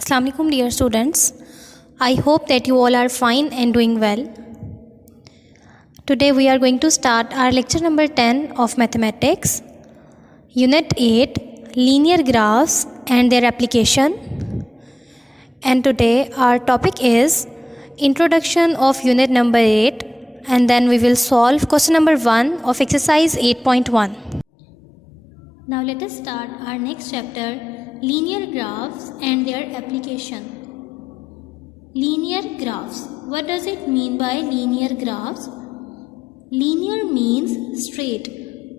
Assalamu alaikum dear students. I hope that you all are fine and doing well. Today we are going to start our lecture number 10 of mathematics, unit 8, linear graphs and their application. And today our topic is introduction of unit number 8, and then we will solve question number 1 of exercise 8.1. Now let us start our next chapter, linear graphs and their application. Linear graphs. What does it mean by linear graphs? Linear means straight.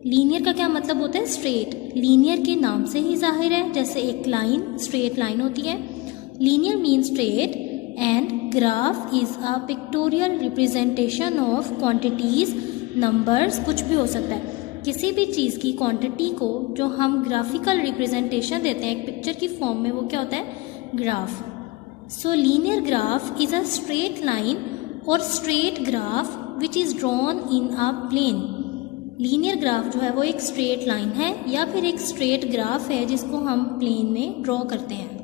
Linear का क्या मतलब होता है? Straight. Linear के नाम से ही जाहिर है, जैसे एक लाइन स्ट्रेट लाइन होती है. Linear means straight and graph is a pictorial representation of quantities, numbers, कुछ भी हो सकता है. किसी भी चीज़ की क्वांटिटी को जो हम ग्राफिकल रिप्रेजेंटेशन देते हैं एक पिक्चर की फॉर्म में, वो क्या होता है? Graph. So linear graph is a straight line और straight graph which is drawn in a plane. Linear graph जो है वो एक स्ट्रेट लाइन है या फिर एक स्ट्रेट ग्राफ है जिसको हम प्लेन में ड्रॉ करते हैं.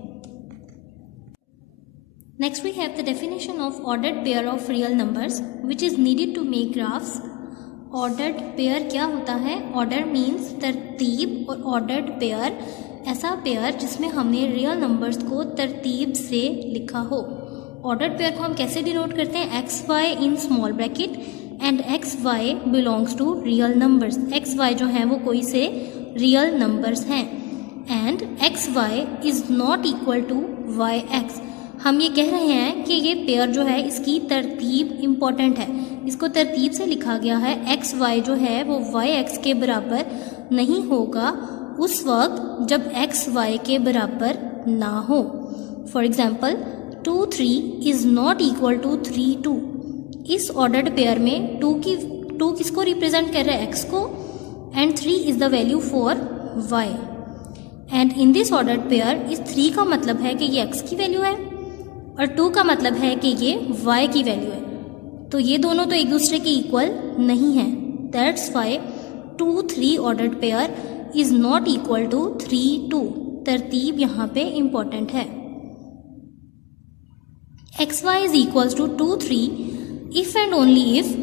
Next we have the definition of ordered pair of real numbers which is needed to make graphs. Ordered pair क्या होता है? ऑर्डर मीन्स तरतीब, और ऑर्डर्ड पेयर ऐसा पेयर जिसमें हमने रियल नंबर्स को तरतीब से लिखा हो. ऑर्डर्ड पेयर को हम कैसे डिनोट करते हैं? X y in small bracket and x y belongs to real numbers. X y जो हैं वो कोई से रियल नंबर्स हैं. And x y is not equal to y x. हम ये कह रहे हैं कि ये पेयर जो है इसकी तरतीब इम्पॉर्टेंट है. इसको तरतीब से लिखा गया है. एक्स वाई जो है वो वाई एक्स के बराबर नहीं होगा उस वक्त जब एक्स वाई के बराबर ना हो. For example 2-3 is not equal to 3-2. इस ऑर्डर्ड पेयर में 2 किसको रिप्रेजेंट कर रहा है? एक्स को. And 3 is the value for y. And in this ordered pair इस 3 का मतलब है कि ये एक्स की वैल्यू है और 2 का मतलब है कि ये y की वैल्यू है. तो ये दोनों तो एक दूसरे के इक्वल नहीं है. That's why 2-3 ordered pair is not equal to 3-2. तरतीब यहाँ पे इम्पॉर्टेंट है. X y is equals to 2-3 if and only if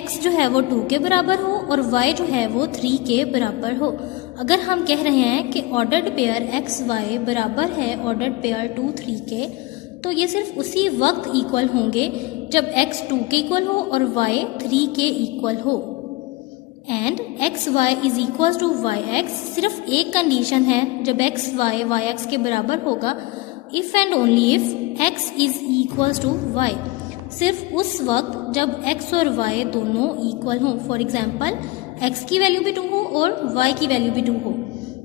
x जो है वो 2 के बराबर हो और y जो है वो 3 के बराबर हो. अगर हम कह रहे हैं कि ऑर्डर्ड पेयर एक्स वाई बराबर है ऑर्डर्ड पेयर 2-3 के, तो ये सिर्फ उसी वक्त इक्वल होंगे जब x 2 के इक्वल हो और y 3 के इक्वल हो. And x y is equal to y x. सिर्फ एक कंडीशन है जब एक्स वाई वाई एक्स के बराबर होगा, if and only if x is equal to y. सिर्फ उस वक्त जब x और y दोनों इक्वल हों. फॉर एग्जाम्पल x की वैल्यू भी 2 हो और y की वैल्यू भी 2 हो.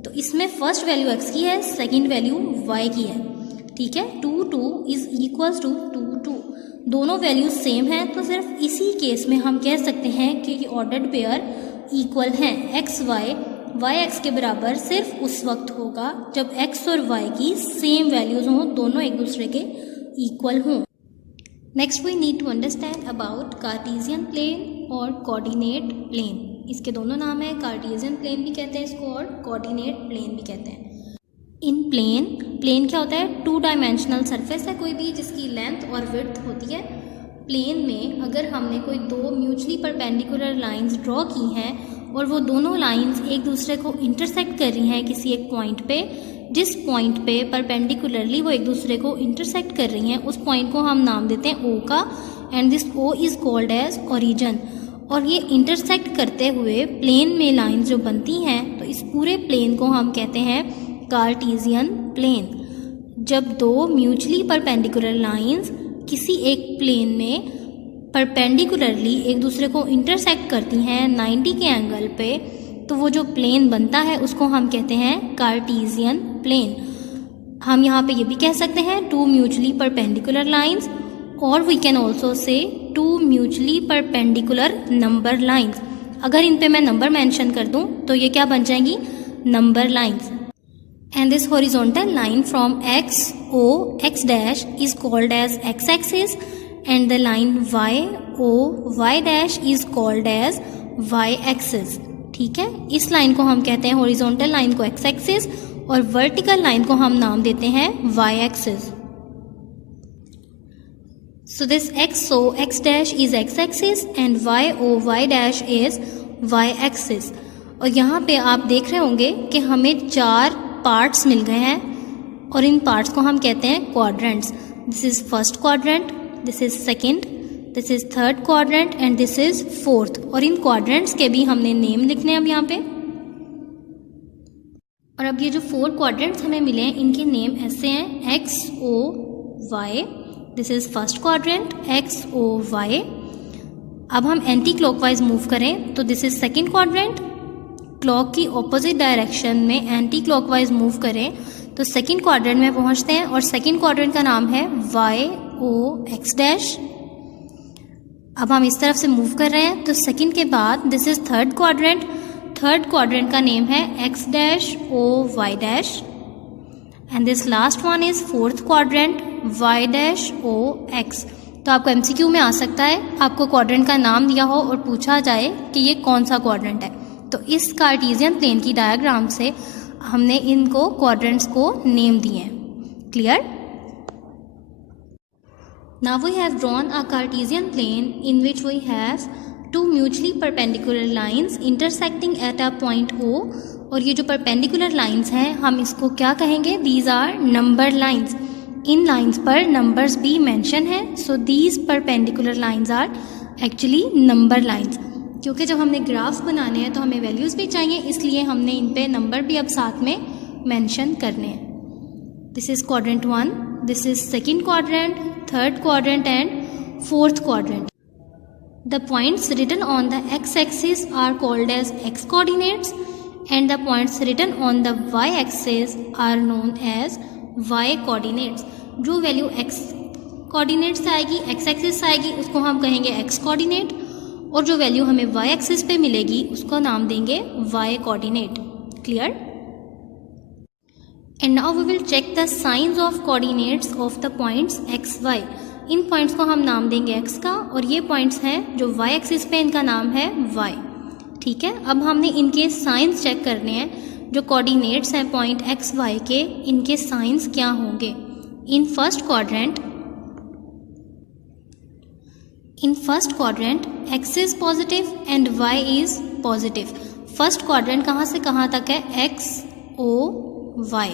तो इसमें फर्स्ट वैल्यू x की है, सेकेंड वैल्यू y की है. ठीक है. 2-2 इज इक्वल्स टू 2-2. दोनों वैल्यूज सेम हैं, तो सिर्फ इसी केस में हम कह सकते हैं कि ये ऑर्डर्ड पेयर इक्वल हैं. एक्स वाई वाई एक्स के बराबर सिर्फ उस वक्त होगा जब एक्स और वाई की सेम वैल्यूज हों, दोनों एक दूसरे के इक्वल हों. Next we need to understand about Cartesian plane और कोऑर्डिनेट प्लेन. इसके दोनों नाम है. कार्टेशियन प्लेन भी कहते हैं इसको और कोऑर्डिनेट प्लेन भी कहते हैं. इन प्लेन क्या होता है? 2 डायमेंशनल सरफेस है कोई भी जिसकी लेंथ और विड्थ होती है. प्लेन में अगर हमने कोई 2 म्यूचुअली परपेंडिकुलर लाइंस ड्रॉ की हैं और वो दोनों लाइंस एक दूसरे को इंटरसेक्ट कर रही हैं किसी एक पॉइंट पे, जिस पॉइंट पे परपेंडिकुलरली वो एक दूसरे को इंटरसेक्ट कर रही हैं, उस पॉइंट को हम नाम देते हैं O का. And this O is called as origin. और ये इंटरसेक्ट करते हुए प्लेन में लाइंस जो बनती हैं, तो इस पूरे प्लेन को हम कहते हैं कार्टेशियन प्लेन. जब 2 म्यूचुअली परपेंडिकुलर लाइंस किसी एक प्लेन में परपेंडिकुलरली एक दूसरे को इंटरसेक्ट करती हैं 90 के एंगल पे, तो वो जो प्लेन बनता है उसको हम कहते हैं कार्टेशियन प्लेन. हम यहाँ पे ये भी कह सकते हैं 2 म्यूचुअली परपेंडिकुलर लाइंस, और we can also say 2 mutually perpendicular number lines. अगर इन पे मैं नंबर मेंशन कर दूँ तो ये क्या बन जाएंगी? Number lines. And this horizontal line from x o x dash is called as x axis, and the line y o y dash is called as y axis. ठीक है. इस लाइन को हम कहते हैं हॉरिजॉन्टल लाइन को x axis और vertical line को हम नाम देते हैं y axis. So this XO X dash is X axis and YO Y dash is Y axis. और यहाँ पे आप देख रहे होंगे कि हमें 4 पार्ट्स मिल गए हैं और इन पार्ट्स को हम कहते हैं quadrants. This is first quadrant, this is second, this is third quadrant and this is fourth. और इन क्वाड्रेंट्स के भी हमने नेम लिखने हैं अब यहाँ पे. और अब ये जो 4 क्वाड्रेंट्स हमें मिले हैं इनके नेम ऐसे हैं x O y. This is first quadrant x O y. अब हम एंटी क्लॉकवाइज मूव करें तो this is second quadrant. Clock की ऑपोजिट डायरेक्शन में एंटी क्लॉकवाइज मूव करें तो सेकंड क्वाड्रेंट में पहुंचते हैं और सेकंड क्वाड्रेंट का नाम है वाई ओ एक्स डैश. अब हम इस तरफ से मूव कर रहे हैं तो सेकंड के बाद this is third quadrant. Third quadrant का नेम है x dash O Y dash and this last one is fourth quadrant y dash O x. तो आपको एमसीक्यू में आ सकता है आपको क्वाड्रेंट का नाम दिया हो और पूछा जाए कि ये कौन सा क्वाड्रेंट है. तो इस कार्टेशियन प्लेन की डायग्राम से हमने इनको क्वाड्रेंट्स को नेम दिए हैं. Clear? Now we have drawn a Cartesian plane in which we have 2 mutually perpendicular lines intersecting at a point O. और ये जो परपेंडिकुलर लाइंस हैं हम इसको क्या कहेंगे? These are number lines. इन लाइंस पर नंबर्स भी मेंशन है. So these perpendicular lines are actually number lines. क्योंकि जब हमने ग्राफ्स बनाने हैं तो हमें वैल्यूज़ भी चाहिए, इसलिए हमने इन पे नंबर भी अब साथ में मेंशन करने हैं. This is quadrant 1, this is second quadrant, third quadrant and fourth quadrant. The points written on the x-axis are called as x-coordinates and the points written on the y-axis are known as y-coordinates. जो value x coordinate से आएगी, x-axis से आएगी, उसको हम कहेंगे x-coordinate और जो वैल्यू हमें y-axis पे मिलेगी उसको नाम देंगे y-coordinate. Clear? And now we will check the signs of coordinates of the points x, y. In points को हम नाम देंगे x का और ये पॉइंट्स हैं जो y एक्सिस पे इनका नाम है y. ठीक है, अब हमने इनके साइंस चेक करने हैं. जो कोऑर्डिनेट्स हैं पॉइंट x y के, इनके साइंस क्या होंगे. इन first quadrant x is positive and y is positive. First quadrant कहाँ से कहाँ तक है? x o y.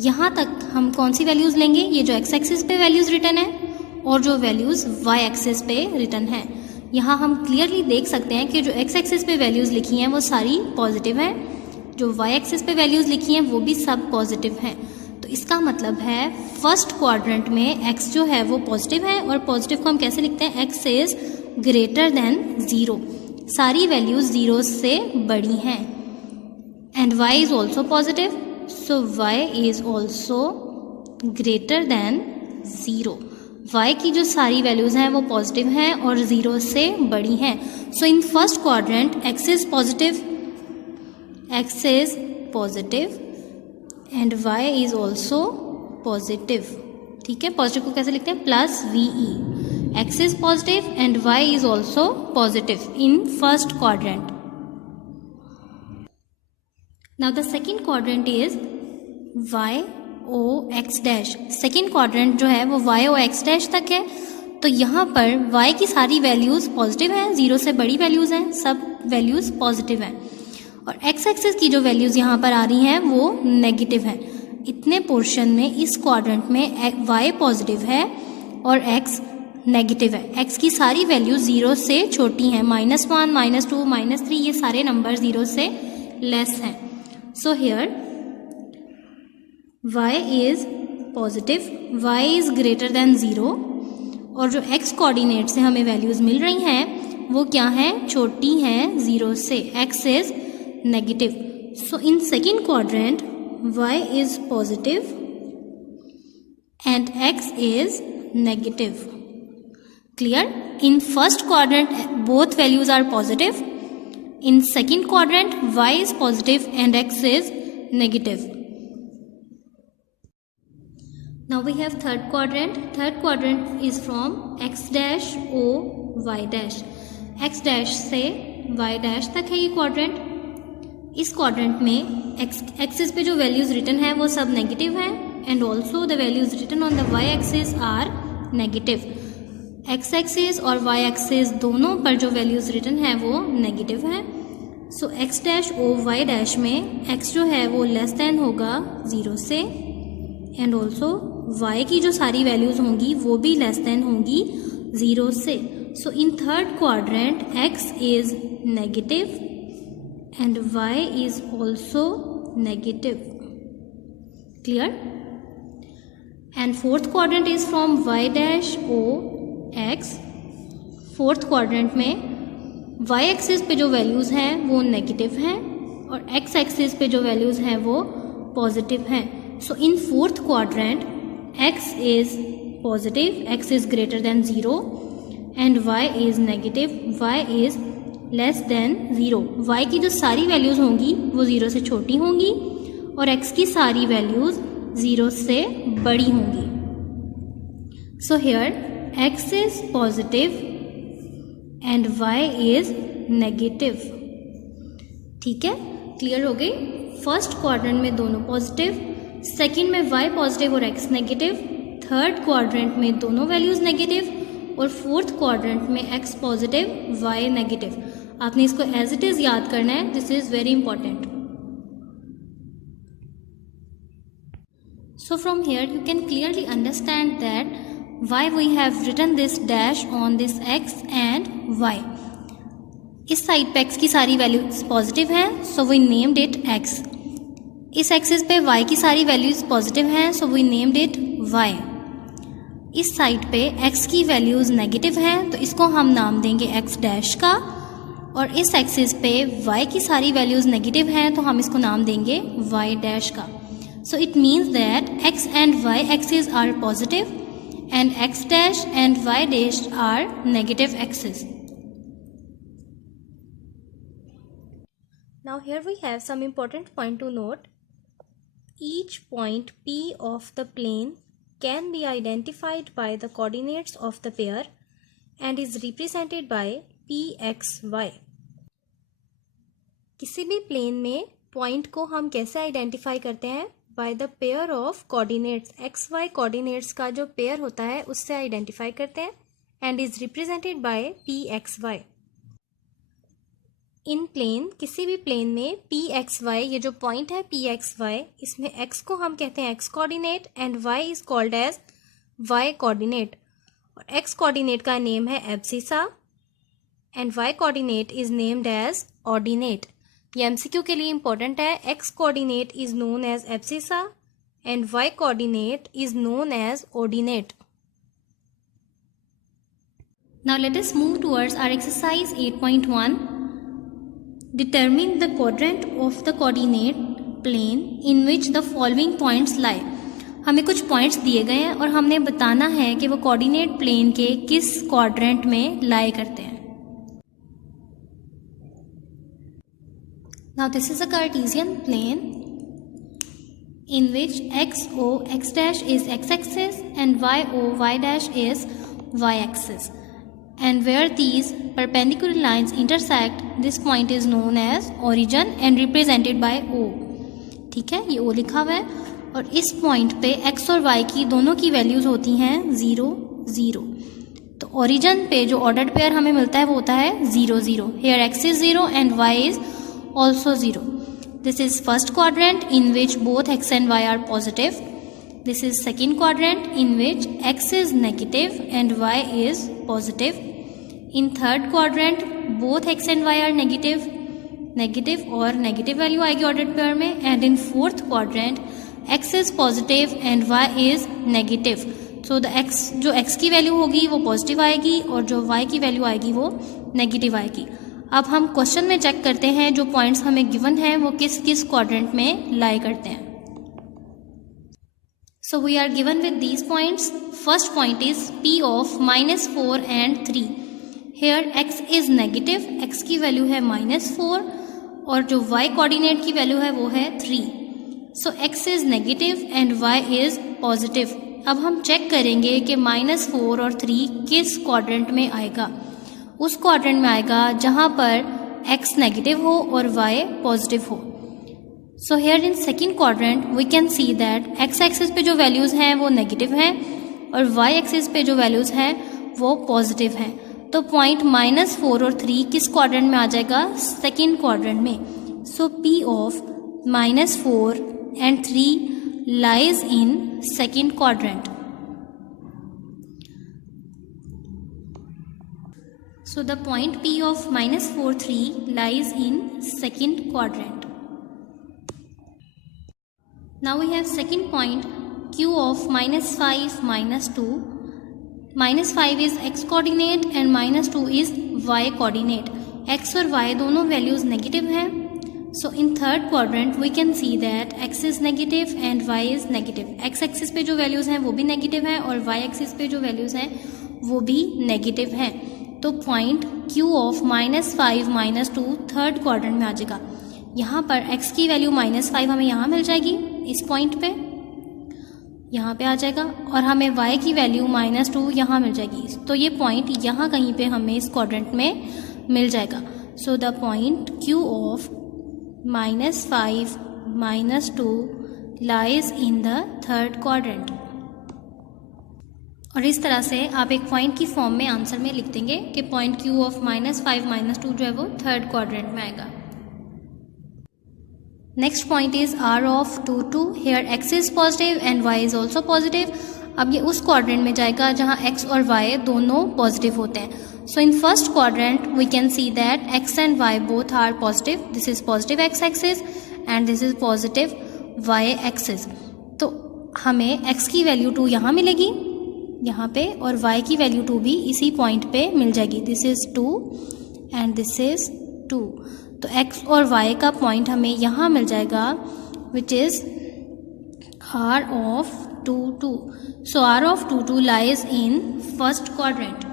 यहाँ तक हम कौन सी वैल्यूज़ लेंगे? ये जो x एक्सिस पे वैल्यूज़ रिटर्न है और जो वैल्यूज़ y एक्सिस पे रिटर्न है. यहाँ हम क्लियरली देख सकते हैं कि जो x एक्सिस पे वैल्यूज़ लिखी हैं वो सारी पॉजिटिव हैं, जो y एक्सिस पे वैल्यूज़ लिखी हैं वो भी सब पॉजिटिव हैं. तो इसका मतलब है फर्स्ट क्वाड्रेंट में x जो है वो पॉजिटिव है और पॉजिटिव को हम कैसे लिखते हैं? x is greater than 0. सारी वैल्यूज़ 0 से बड़ी हैं and y is also positive. So y is also greater than 0. y की जो सारी वैल्यूज़ हैं वो पॉजिटिव हैं और 0 से बड़ी हैं. So in first quadrant x is positive and y is also positive. ठीक है, पॉजिटिव को कैसे लिखते हैं? Plus VE. x is positive and y is also positive in first quadrant. Now the second quadrant is y o x dash. Second quadrant जो है वो y o x dash तक है. तो यहाँ पर y की सारी वैल्यूज़ पॉजिटिव हैं, 0 से बड़ी वैल्यूज़ हैं, सब वैल्यूज़ पॉजिटिव हैं. और x एक्सिस की जो वैल्यूज़ यहाँ पर आ रही हैं वो नेगेटिव हैं. इतने पोर्शन में इस क्वाड्रेंट में y पॉजिटिव है और x नेगेटिव है. x की सारी वैल्यूज़ 0 से छोटी हैं, -1, -2, -3, ये सारे नंबर 0 से लेस हैं. So here y is positive, y is greater than 0 और जो x कोऑर्डिनेट से हमें वैल्यूज़ मिल रही हैं वो क्या हैं? छोटी हैं 0 से. x is negative. So in second quadrant y is positive and x is negative. Clear? In first quadrant both values are positive. In second quadrant y is positive and x is negative. Now we have third quadrant. Third quadrant is from x dash o y dash. x dash से y dash तक है ये quadrant. इस quadrant में x axis पे जो values return है वो सब नेगेटिव हैं and also the values written on the Y axis are negative. X axis और वाई एक्सिस दोनों पर जो वैल्यूज रिटन है वो नेगेटिव है। So X dash O Y dash में एक्स जो है वो लेस देन होगा 0 से, एंड ऑल्सो वाई की जो सारी वैल्यूज होंगी वो भी लेस देन होंगी 0 से। So in third quadrant X is negative and y is also negative. Clear? And fourth quadrant is from y dash o x. fourth quadrant में y एक्सिस पे जो वैल्यूज़ हैं वो नेगेटिव हैं और x एक्सिस पे जो वैल्यूज़ हैं वो पॉजिटिव हैं। So in fourth quadrant x is positive, x is greater than 0 and y is negative, y is less than 0। y की जो सारी वैल्यूज़ होंगी वो 0 से छोटी होंगी और x की सारी वैल्यूज़ 0 से बड़ी होंगी। So here x is positive and y is negative. ठीक है, क्लियर हो गई। फर्स्ट क्वाड्रेंट में दोनों पॉजिटिव, सेकंड में y पॉजिटिव और x नेगेटिव, थर्ड क्वाड्रेंट में दोनों वैल्यूज़ नेगेटिव और फोर्थ क्वाड्रेंट में x पॉजिटिव y नेगेटिव। आपने इसको एज इट इज़ याद करना है, this is very important. So from here you can clearly understand that why we have written this dash on this x and y। इस side पे x की सारी values positive हैं, so we named it x। इस axis पे y की सारी values positive हैं, so we named it y। इस साइड पे x की वैल्यूज नेगेटिव हैं, तो इसको हम नाम देंगे x डैश का, और इस एक्सिस पे y की सारी वैल्यूज नेगेटिव हैं तो हम इसको नाम देंगे y डैश का। So it means that x and y axis are positive and x dash and y dash are negative axis. Now here we have some important point to note. Each point P of the plane can be identified by the coordinates of the pair and is represented by PXY। किसी भी plane में point को हम कैसे identify करते हैं? By the pair of coordinates, x y coordinates का जो पेयर होता है उससे आइडेंटिफाई करते हैं and is represented by PXY। In plane, किसी भी प्लेन में PXY, ये जो पॉइंट है PXY, इसमें x को हम कहते हैं x coordinate and y is called as y coordinate, और x कोऑर्डिनेट का नेम है abscissa and y coordinate is named as ordinate. ये MCQ के लिए इंपॉर्टेंट है। x coordinate is known as abscissa and y coordinate is known as ordinate. Now let us move towards our exercise 8.1. Determine the quadrant of the coordinate plane in which the following points lie. हमें कुछ points दिए गए हैं और हमने बताना है कि वो कोऑर्डिनेट प्लेन के किस क्वाड्रेंट में लाई करते हैं। Now this is a Cartesian plane in which XO x dash is x-axis and YO y dash is y-axis, and where these perpendicular lines intersect, this point is known as origin and represented by O। ठीक है, ये O लिखा हुआ है और इस point पे x और y की दोनों की वैल्यूज होती हैं 0 0। तो ओरिजिन पे जो ऑर्डर्ड पेयर हमें मिलता है वो होता है 0 0। Here x is 0 and y is also 0. This is first quadrant in which both x and y are positive. This is second quadrant in which x is negative and y is positive. In third quadrant both x and y are negative, और negative value आएगी ordered pair में। And in fourth quadrant x is positive and y is negative. So the x, जो x की value होगी वो positive आएगी और जो y की वैल्यू आएगी वो नेगेटिव आएगी। अब हम क्वेश्चन में चेक करते हैं जो पॉइंट्स हमें गिवन हैं वो किस किस क्वाड्रेंट में लाई करते हैं। So we are given with these points. First point is P of -4 and 3। Here x is negative, x की वैल्यू है -4 और जो y कोऑर्डिनेट की वैल्यू है वो है 3। सो x is negative and y is positive. अब हम चेक करेंगे कि -4 और 3 किस क्वाड्रेंट में आएगा। उस क्वाड्रेंट में आएगा जहाँ पर x नेगेटिव हो और y पॉजिटिव हो। So here in second quadrant we can see that x axis पे जो वैल्यूज़ हैं वो नेगेटिव हैं और वाई एक्सिस पे जो वैल्यूज़ हैं वो पॉजिटिव हैं। तो पॉइंट -4 और 3 किस क्वाड्रेंट में आ जाएगा? सेकेंड क्वाड्रेंट में। सो P of -4 and 3 lies in second quadrant. So the point P of -4, 3 lies in second quadrant. Now we have second point Q of -5, -2. -5 is x coordinate and -2 is y coordinate. x और y दोनों values negative हैं. So in third quadrant we can see that x is negative and y is negative. x axis पे जो values हैं वो भी negative हैं और y एक्सिस पे जो वैल्यूज हैं वो भी नेगेटिव हैं. तो point Q of -5, -2 third quadrant में आ जाएगा. यहाँ पर x की वैल्यू -5 हमें यहाँ मिल जाएगी, इस पॉइंट पे यहाँ पे आ जाएगा, और हमें y की वैल्यू -2 यहाँ मिल जाएगी. तो ये पॉइंट यहाँ कहीं पे हमें इस क्वाड्रेंट में मिल जाएगा. So the point Q of -5, -2 lies in the third quadrant. और इस तरह से आप एक पॉइंट की फॉर्म में आंसर में लिख देंगे कि पॉइंट Q ऑफ -5, -2 जो है वो थर्ड क्वाड्रेंट में आएगा. Next point is R of 2, 2. Here x is positive and y is also positive. अब ये उस क्वाड्रेंट में जाएगा जहाँ x और y दोनों पॉजिटिव होते हैं. So in first quadrant we can see that x and y both are positive. This is positive x axis and this is positive y axis. तो हमें x की वैल्यू 2 यहाँ मिलेगी यहाँ पे, और y की वैल्यू 2 भी इसी पॉइंट पे मिल जाएगी. This is 2 and this is 2. तो x और y का पॉइंट हमें यहाँ मिल जाएगा which is R of 2, 2. So R of 2, 2 lies in first quadrant.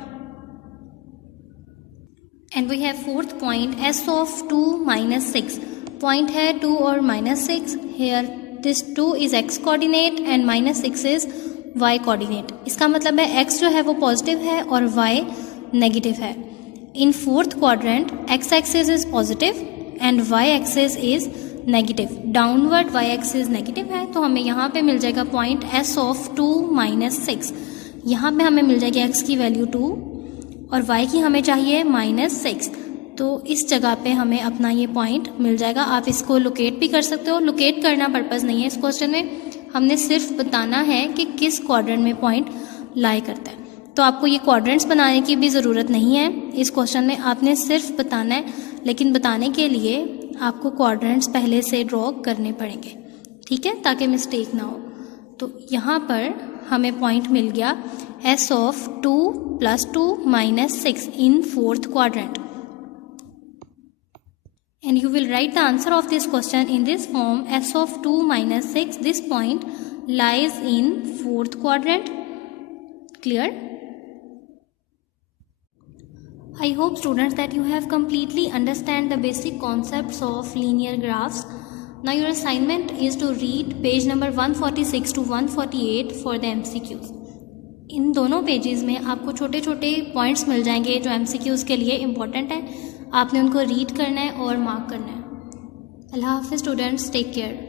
And we have fourth point S of 2, -6. Point है 2 और -6. Here this 2 is x coordinate and -6 is y coordinate. इसका मतलब है x जो है वो पॉजिटिव है और y नेगेटिव है. In fourth quadrant, x axis is positive and y axis is negative. Downward y axis negative है, तो हमें यहाँ पे मिल जाएगा पॉइंट S of 2, -6. यहाँ पे हमें मिल जाएगी x की वैल्यू 2 और y की हमें चाहिए -6. तो इस जगह पे हमें अपना ये पॉइंट मिल जाएगा. आप इसको लोकेट भी कर सकते हो. लोकेट करना पर्पज़ नहीं है इस क्वेश्चन में, हमने सिर्फ बताना है कि किस क्वाड्रेंट में पॉइंट लाई करता है. तो आपको ये क्वाड्रेंट्स बनाने की भी ज़रूरत नहीं है इस क्वेश्चन में, आपने सिर्फ बताना है. लेकिन बताने के लिए आपको क्वाड्रेंट्स पहले से ड्रॉ करने पड़ेंगे, ठीक है, ताकि मिस्टेक ना हो. तो यहाँ पर हमें पॉइंट मिल गया S of 2 + 2 -6 in fourth quadrant. And you will write the answer of this question in this form. S of 2 -6, this point lies in fourth quadrant. Clear? I hope students that you have completely understand the basic concepts of linear graphs. Now your assignment is to read page number 146 to 148 for the MCQs. इन दोनों pages में आपको छोटे छोटे points मिल जाएंगे जो MCQs के लिए important है. आपने उनको रीड करना है और मार्क करना है. अल्लाह हाफ़िज़ स्टूडेंट्स, टेक केयर.